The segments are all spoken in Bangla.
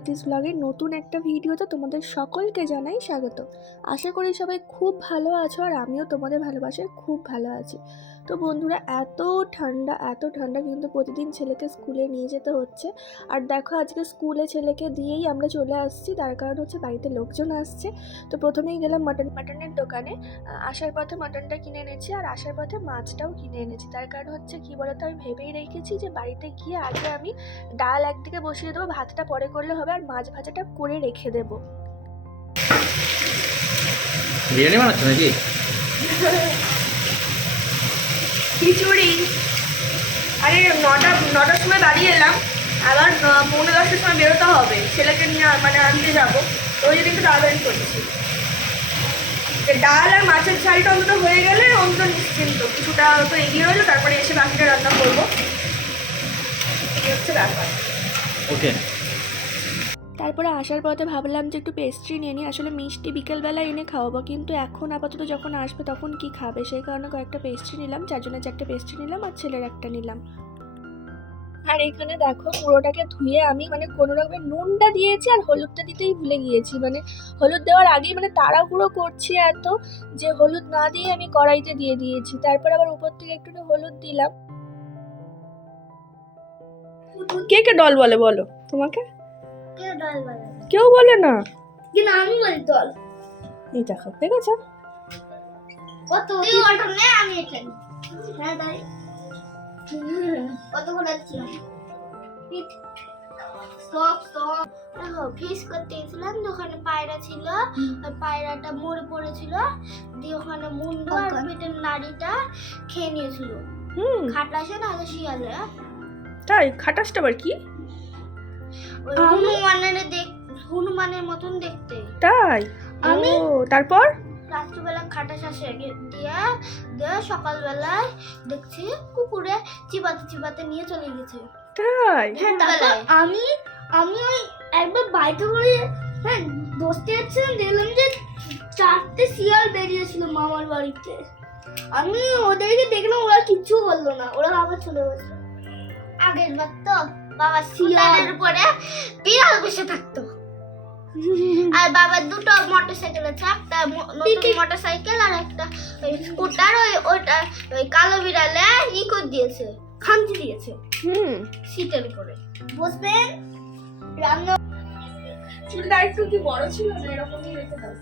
হাতিস ব্লগের নতুন একটা ভিডিওতে তোমাদের সকলকে জানাই স্বাগত। আশা করি সবাই খুব ভালো আছো, আর আমিও তোমাদের ভালোবাসায় খুব ভালো আছি। তো বন্ধুরা, এত ঠান্ডা কিন্তু প্রতিদিন ছেলেকে স্কুলে নিয়ে যেতে হচ্ছে। আর দেখো, আজকে স্কুলে ছেলেকে দিয়েই আমরা চলে আসছি, তার কারণ হচ্ছে বাড়িতে লোকজন আসছে। তো প্রথমেই গেলাম মাটনের দোকানে। আসার পথে মাটনটা কিনে এনেছি, আর আসার পথে মাছটাও কিনে এনেছি। তার কারণ হচ্ছে কি বলতো, আমি ভেবেই রেখেছি যে বাড়িতে গিয়ে আগে আমি ডাল একদিকে বসিয়ে দেবো, ভাতটা পরে করলে হবে, আর মাছ ভাজাটা করে রেখে দেবো। বিরিয়ানি বানাচ্ছ নাকি? খিচুড়ি। আরে নটার সময় দাঁড়িয়ে এলাম, আবার 9:45-টার সময় বেরোতে হবে, ছেলেকে নিয়ে মানে আনতে যাবো। তো ওই জন্য একটু তাড়াতাড়ি করছি। ডাল আর মাছের ঝালটা অন্তত হয়ে গেলে অন্তত নিশ্চিন্ত, কিছুটা তো এগিয়ে হলো, তারপরে এসে বাকিটা রান্না করবো। এই হচ্ছে ব্যাপার। ওকে। তারপরে আসার পথে ভাবলাম যে একটু পেস্ট্রি নিয়ে নিই। আসলে মিষ্টি বিকেলবেলা এনে খাওয়াবো, কিন্তু এখন আপাতত যখন আসবে তখন কি খাবে, সেই কারণে কয়েকটা পেস্ট্রি নিলাম। 4 জনের 4টে পেস্ট্রি নিলাম, আর ছেলের একটা নিলাম। আর এখানে দেখো, পুরোটাকে ধুয়ে আমি মানে কোনো রকমের নুনটা দিয়েছি, আর হলুদটা দিতেই ভুলে গিয়েছি। মানে হলুদ দেওয়ার আগেই মানে তাড়াহুড়ো করছি এত, যে হলুদ না দিয়ে আমি কড়াইতে দিয়ে দিয়েছি। তারপর আবার উপর থেকে একটু হলুদ দিলাম। কে কে ডল বলে বলো? তোমাকে কেউ বলে না, কিন্তু আমি বলি দল। এই দেখো, দেখেছো? তুই ওটা নে, আমি এটা নিই। হ্যাঁ তাই কত করে ছিল দেখো, ফিস করতে গেছিলাম, ওখানে পায়রা ছিল। ওই পায়রাটা মরে পড়েছিল, দিয়ে ওখানে মুন্ডু আর পেটের নাড়িটা খেয়ে নিয়েছিল। খাটাসে না শিয়ালে। তাই? খাটাসটা আবার কি? হনুমানের মতন দেখতে। তাই? আমি তারপর রাত্রিবেলা খাটাস আসে দিয়ে সকালবেলায় দেখছি কুকুরে চিবাতে নিয়ে চলে গেছে। তাই? হ্যাঁ, তারপর আমি ওই একবার বাড়িতে করে হ্যাঁ বসতে যাচ্ছিলাম, দেখলাম যে 4টে শিয়াল বেরিয়েছিল মামার বাড়িতে। আমি ওদেরকে দেখলাম, ওরা কিচ্ছু বললো না, ওরা আবার চলে গেছে। আগের বার তো বাবা শিয়ালের উপরে বিড়াল বসে থাকতো, আর বাবার দুটো মোটরসাইকেল আছে, একটা নতুন মোটরসাইকেল আর একটা ওই স্কুটার। ওইটা ওই কালো বিড়ালে ই করে দিয়েছে, খামচি দিয়েছে সিটের উপরে বসবেন। রান্না চুলটা একটু কি বড় ছিল না? এরকমই রেখে দাও,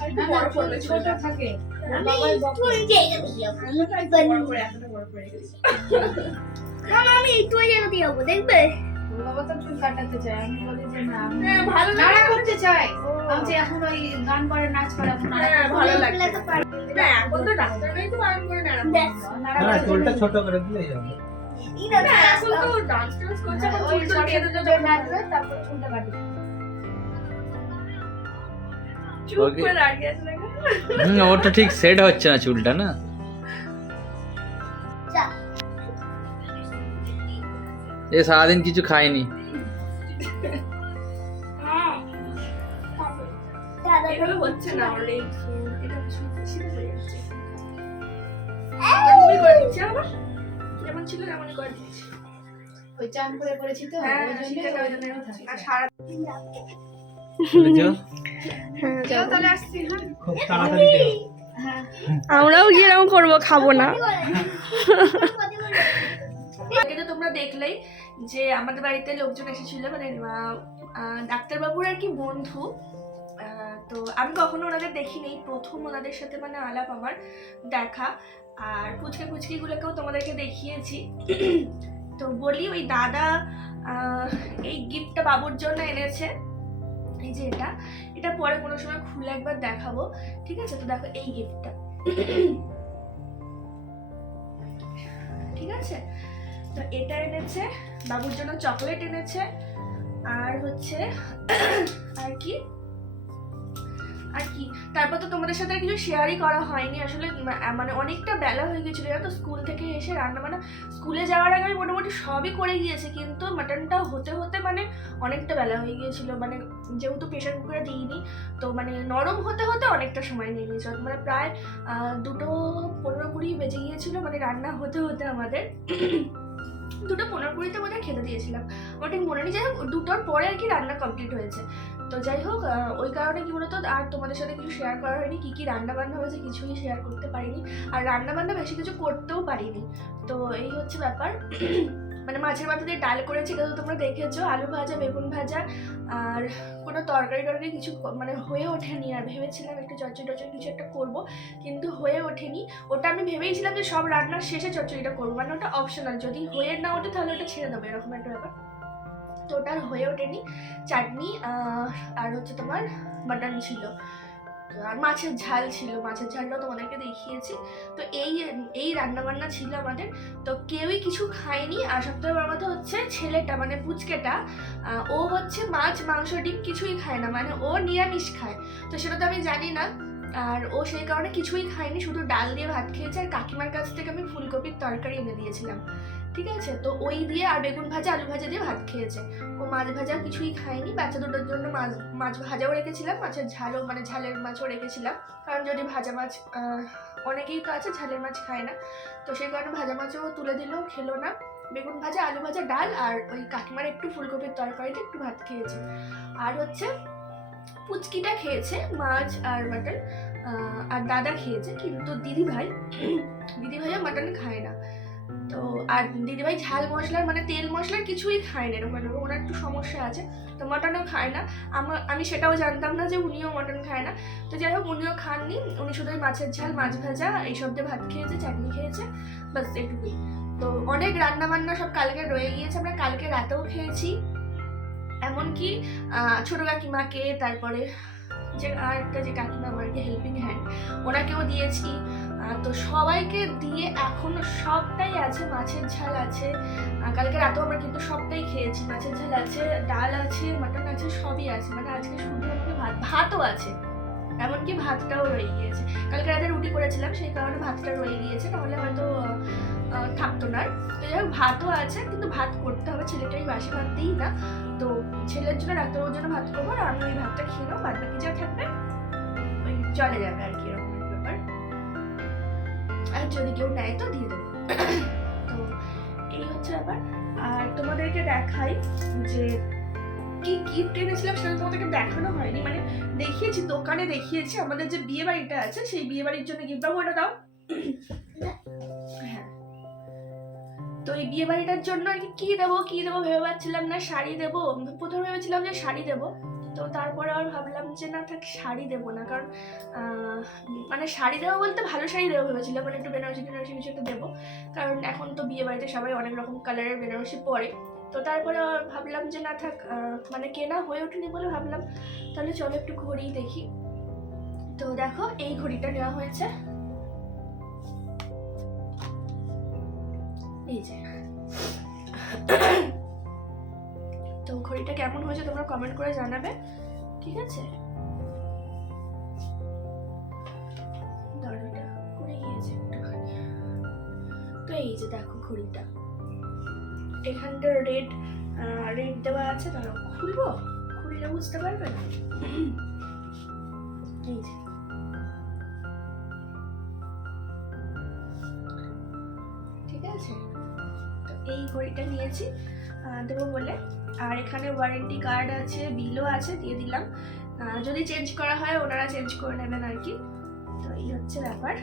আর একটু বড় করলে ছোট থাকে। আমি একটু জায়গা দিয়ে যাবো, দেখবে? বাবা তো চুল কাটাতে চায়, আমি বলি যে না, ভালো নাড়া করতে চাই। আমি যে এখন ওই গান করে নাচ করে এখন ভালো লাগে না, এখন তো ডাক্তার নাই তো বারণ করে না। না, চুলটা ছোট করে দিলেই হবে। এখন তো ডান্স করছে, এখন চুল তো কেটে দিতে নাচবে, তারপর চুলটা কাটবে। চুপ করে দাঁড়িয়ে আছে দেখো। ওটা ঠিক সেট হচ্ছে না চুলটা, না? এ সারাদিন কিছু খায়নি। এগুলো হচ্ছে না অলরেডি, এটা শিখে হয়ে যাচ্ছে। আমি করে দিচ্ছি, আবার যেমন ছিল তেমন করে দিচ্ছি। ওই চান করে করেছি তো, হ্যাঁ, ওই জন্য আর সারা বুঝছো? তাহলে আসছি। হ্যাঁ, খুব তাড়াতাড়ি দেও। আমরাও গিয়ে এরকম করবো, খাবো না। আগে তো তোমরা দেখলেই যে আমাদের বাড়িতে লোকজন এসেছিল, মানে ডাক্তারবাবুর আর কি বন্ধু। তো আমি কখনো ওনাদের দেখিনি, প্রথম ওনাদের সাথে মানে আলাপ আমার দেখা। আর পুচকিগুলোকেও তোমাদেরকে দেখিয়েছি। তো বলি, ওই দাদা এই গিফটটা বাবুর জন্য এনেছে। এই যে এটা পরে কোনো সময় খুলে একবার দেখাবো, ঠিক আছে? তো দেখো এই গিফটটা, ঠিক আছে? তো এটা এনেছে বাবুর জন্য, চকলেট এনেছে, আর হচ্ছে আর কি তারপর তো তোমাদের সাথে আর কিছু শেয়ারই করা হয়নি আসলে। মানে অনেকটা বেলা হয়ে গেছিলো, জানো তো? স্কুল থেকে এসে রান্না স্কুলে যাওয়ার আগে আমি মোটামুটি সবই করে গিয়েছি, কিন্তু মাটনটা হতে মানে অনেকটা বেলা হয়ে গিয়েছিল। মানে যেহেতু প্রেশার কুকারে দিইনি, তো মানে নরম হতে অনেকটা সময় নিয়ে গিয়েছিল। মানে প্রায় 2:15-20 বেজে গিয়েছিল মানে রান্না হতে আমাদের। 2:15 বোধহয় খেতে দিয়েছিলাম, আমার ঠিক মনে নেই। যাই হোক 2টার পরে আর কি রান্না কমপ্লিট হয়েছে। তো যাই হোক ওই কারণে কি বলতো আর তোমাদের সাথে কিছু শেয়ার করা হয়নি, কী কী রান্না বান্না হয়েছে কিছুই শেয়ার করতে পারিনি, আর রান্না বান্না বেশি কিছু করতেও পারিনি। তো এই হচ্ছে ব্যাপার। মানে মাছের মাথা দিয়ে ডাল করেছি, এটা তো তোমরা দেখেছো, আলু ভাজা, বেগুন ভাজা, আর কোনো তরকারি কিছু মানে হয়ে ওঠেনি। আর ভেবেছিলাম একটু চচ্চড়ি কিছু একটা করবো, কিন্তু হয়ে ওঠেনি। ওটা আমি ভেবেইছিলাম যে সব রান্নার শেষে চচ্চড়িটা করবো, মানে ওটা অপশনাল, যদি হয়ে না ওঠে তাহলে ওটা ছেড়ে দেবো, এরকম একটা ব্যাপার। তো ওটা আর হয়ে ওঠেনি। চাটনি আর হচ্ছে তোমার মাটন ছিল, আর মাছের ঝাল ছিল, মাছের ঝালটাও তোমাদেরকে দেখিয়েছি। তো এই রান্নাবান্না ছিল আমাদের। তো কেউই কিছু খায়নি। আর সবথেকে বড় কথা হচ্ছে ছেলেটা মানে পুচকেটা, ও হচ্ছে মাছ মাংস ডিম কিছুই খায় না, মানে ও নিরামিষ খায়। তো সেটা তো আমি জানি না, আর ও সেই কারণে কিছুই খায়নি, শুধু ডাল দিয়ে ভাত খেয়েছে। আর কাকিমার কাছ থেকে আমি ফুলকপির তরকারি এনে দিয়েছিলাম, ঠিক আছে। তো ওই দিয়ে আর বেগুন ভাজা আলু ভাজা দিয়ে ভাত খেয়েছে। ও মাছ ভাজা কিছুই খায়নি। বাচ্চা দুটোর জন্য মাছ ভাজাও রেখেছিলাম, মাছের ঝালও মানে ঝালের মাছও রেখেছিলাম, কারণ যদি ভাজা মাছ অনেকেই তো আছে ঝালের মাছ খায় না, তো সেই কারণে ভাজা মাছও তুলে দিলেও খেলো না। বেগুন ভাজা আলু ভাজা ডাল আর ওই কাকিমার একটু ফুলকপির তরকারিতে একটু ভাত খেয়েছে। আর হচ্ছে পুচকিটা খেয়েছে মাছ আর মাটন, আর দাদা খেয়েছে, কিন্তু দিদিভাইও মাটন খায় না। তো আর দিদিভাই ঝাল মশলার মানে তেল মশলার কিছুই খায় না, এরকম ওনার একটু সমস্যা আছে, তো মাটনও খায় না। আমি সেটাও জানতাম না যে উনিও মাটন খায় না। তো যাই হোক উনিও খাননি, উনি শুধু মাছের ঝাল মাছ ভাজা এইসব দিয়ে ভাত খেয়েছে, চাটনি খেয়েছে, বাস এটুকুই। তো অনেক রান্না বান্না সব কালকে রয়ে গিয়েছে, আমরা কালকে রাতেও খেয়েছি। এমনকি ছোট কাকিমাকে, তারপরে যে আর একটা যে কাকিমা আমার হেল্পিং হ্যান্ড, ওনাকেও দিয়েছি। তো সবাইকে দিয়ে এখনো সবটাই আছে। মাছের ঝাল আছে, কালকে রাতেও আমরা কিন্তু সবটাই খেয়েছি। মাছের ঝাল আছে, ডাল আছে, মাটন আছে, সবই আছে। মানে আজকে শুধু আমাকে ভাতও আছে, এমনকি ভাতটাও রয়ে গিয়েছে। কালকে রাতে রুটি করেছিলাম, সেই কারণে ভাতটা রয়ে গিয়েছে, নাহলে হয়তো থাকতো না। তো যাই হোক ভাতও আছে, কিন্তু ভাত করতে হবে, ছেলেটাই বাসি ভাত দিই না। তো ছেলের জন্য রাত্রের জন্য ভাত করবো, আর আমি ওই ভাতটা খেয়ে নেবো, বাদ বাকি যা থাকবে ওই চলে যাবে আর কি, এরকম ব্যাপার। আর যদি কেউ নেয় তো দিয়ে দেবো। তো এই হচ্ছে ব্যাপার। আর তোমাদেরকে দেখাই যে কি গিফট এনেছিলাম, সেটা তোমাদেরকে দেখানো হয়নি, মানে দেখিয়েছি, দোকানে দেখিয়েছি। আমাদের যে বিয়ে বাড়িটা আছে সেই বিয়ে বাড়ির জন্য গিফট পাবো, ওটা দাও। হ্যাঁ, তো এই বিয়ে বাড়িটার জন্য আর কি দেবো ভেবে পাচ্ছিলাম না। শাড়ি দেবো, প্রথমে ভেবেছিলাম যে শাড়ি দেবো, তো তারপরে আবার ভাবলাম যে না থাক, শাড়ি দেবো না, কারণ মানে শাড়ি দেবো বলতে ভালো শাড়ি দেবো ভেবেছিলাম, মানে একটু বেনারসি কিছু একটা দেবো, কারণ এখন তো বিয়ে বাড়িতে সবাই অনেক রকম কালারের বেনারসি পরে। তো তারপরে ভাবলাম যে না থাক, মানে কেনা হয়ে ওঠেনি বলে ভাবলাম তাহলে চলো একটু ঘড়ি দেখি। তো দেখো এই ঘড়িটা নেওয়া হয়েছে, এই যে। তো ঘড়িটা কেমন হয়েছে তোমরা কমেন্ট করে জানাবে, ঠিক আছে। দরজাটা পড়ে গিয়েছে একটুখানি। তো এই যে দেখো ঘড়িটা, এখানটা রেড দেওয়া আছে, দাঁড়াও খুলবো, খুললে বুঝতে পারবে না। এই যে ঠিক আছে। তো এই ঘড়িটা নিয়েছি দেবো বলে। আর এখানে ওয়ারেন্টি কার্ড আছে, বিলও আছে, দিয়ে দিলাম। যদি চেঞ্জ করা হয় ওনারা চেঞ্জ করে নেবেন আর কি। তো এই হচ্ছে ব্যাপার।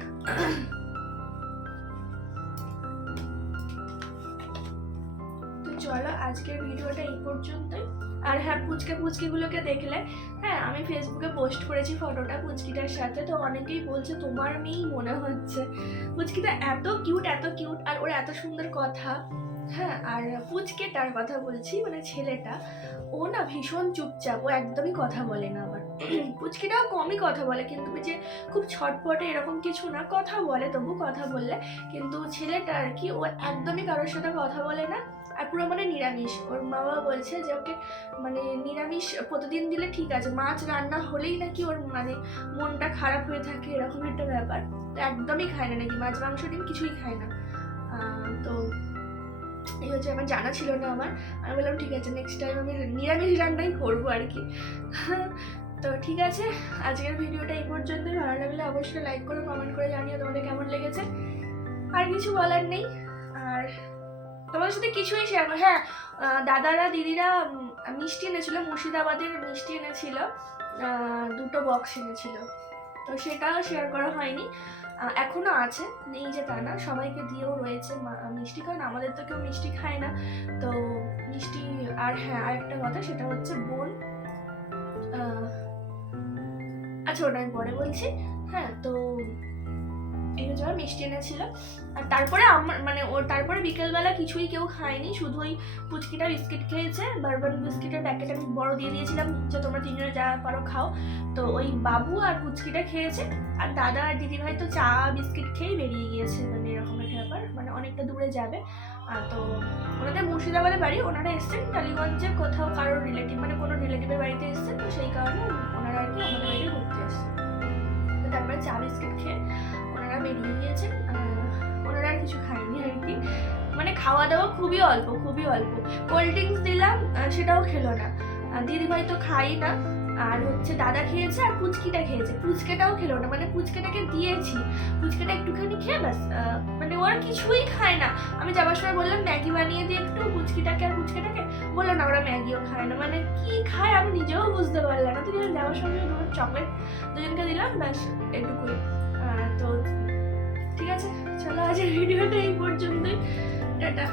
তো চলো আজকের ভিডিওটা এই পর্যন্তই। আর হ্যাঁ, পুচকিগুলোকে দেখলে, হ্যাঁ আমি ফেসবুকে পোস্ট করেছি ফটোটা পুচকিটার সাথে, তো অনেকেই বলছে তোমার মেয়েই মনে হচ্ছে। পুচকিটা এত কিউট, আর ওর এত সুন্দর কথা। হ্যাঁ, আর পুচকেটার কথা বলছি, মানে ছেলেটা, ও না ভীষণ চুপচাপ, ও একদমই কথা বলে না। আবার পুচকিটাও কমই কথা বলে, কিন্তু যে খুব ছটপটে এরকম কিছু না, কথা বলে তবু কথা বললে। কিন্তু ছেলেটা আর কি, ও একদমই কারোর সাথে কথা বলে না, আর পুরো মানে নিরামিষ। ওর মা বাবা বলছে যে ওকে মানে নিরামিষ প্রতিদিন দিলে ঠিক আছে, মাছ রান্না হলেই নাকি ওর মানে মনটা খারাপ হয়ে থাকে, এরকম একটা ব্যাপার। তো একদমই খায় না নাকি, মাছ মাংস ডিম কিছুই খায় না। তো এই হচ্ছে, আমার জানা ছিল না। আমি বললাম ঠিক আছে, নেক্সট টাইম আমি নিরামিষ রান্নাই করবো আর কি। তো ঠিক আছে, আজকের ভিডিওটা এই পর্যন্তই। ভালো লাগলে অবশ্যই লাইক করো, কমেন্ট করে জানিও তোমাদের কেমন লেগেছে। আর কিছু বলার নেই। আর তোমাদের সাথে কিছুই শেয়ার করো। হ্যাঁ, দাদারা দিদিরা মিষ্টি এনেছিল, মুর্শিদাবাদের মিষ্টি এনেছিল, 2টো বক্স এনেছিল, তো সেটা শেয়ার করা হয়নি। এখনো আছে, নেই যে তা না, সবাইকে দিয়েও রয়েছে মিষ্টি, কারণ আমাদের তো কেউ মিষ্টি খায় না, তো মিষ্টি। আর হ্যাঁ, আরেকটা কথা, সেটা হচ্ছে বোন, আচ্ছা ওটা আমি পরে বলছি। হ্যাঁ, তো এই জন্য মিষ্টি এনেছিল। আর তারপরে আমার মানে ওর তারপরে বিকেলবেলা কিছুই কেউ খায়নি, শুধু ওই পুচকিটা বিস্কিট খেয়েছে, বারবান বিস্কিটের প্যাকেট আমি বড় দিয়ে দিয়েছিলাম যে তোমরা তিনজনে যা পারো খাও, তো ওই বাবু আর পুচকিটা খেয়েছে। আর দাদা আর দিদি ভাই তো চা বিস্কিট খেয়েই বেরিয়ে গিয়েছে, মানে এরকম একটা ব্যাপার, মানে অনেকটা দূরে যাবে। তো ওনাদের মুর্শিদাবাদে বাড়ি, ওনারা এসছেন টালিগঞ্জে কোথাও কারোর রিলেটিভ, মানে কোনো রিলেটিভের বাড়িতে এসছেন, তো সেই কারণে ওনারা আর কি আমাদের বাড়িতে ঘুরতে এসছেন। তো তারপরে চা বিস্কিট খেয়ে ওনারা বেরিয়ে গিয়েছেন, ওনারা আর কিছু খায়নি আর কি, মানে খাওয়া দাওয়া খুবই অল্প, খুবই অল্প। কোল্ড ড্রিঙ্কস দিলাম, সেটাও খেলো না, দিদিভাই তো খাই না। আর হচ্ছে দাদা খেয়েছে আর পুচকিটা খেয়েছে, পুচকেটাও খেলো না, মানে পুচকেটাকে দিয়েছি, পুচকেটা একটুখানি খেয়ে ব্যাস, মানে ওরা কিছুই খায় না। আমি যাবার সময় বললাম ম্যাগি বানিয়ে দিয়ে একটু পুচকিটাকে আর পুচকেটাকে, বললো না ওরা ম্যাগিও খায় না, মানে কি খায় আমি নিজেও বুঝতে পারলাম না। তো যাওয়ার সময় চকলেট দুজনকে দিলাম, ব্যাস এটুকুই। তো ঠিক আছে, চলো আজকের ভিডিওটা এই পর্যন্তই, টাটা।